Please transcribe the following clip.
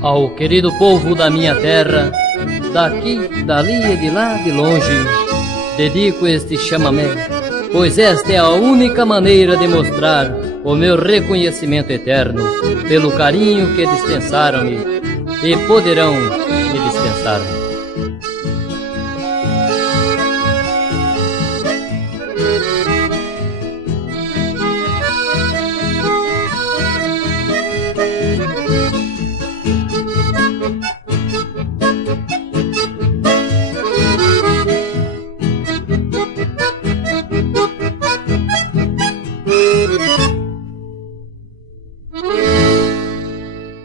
Ao querido povo da minha terra, daqui, dali e de lá de longe, dedico este chamamé, pois esta é a única maneira de mostrar o meu reconhecimento eterno pelo carinho que dispensaram-me e poderão me dispensar.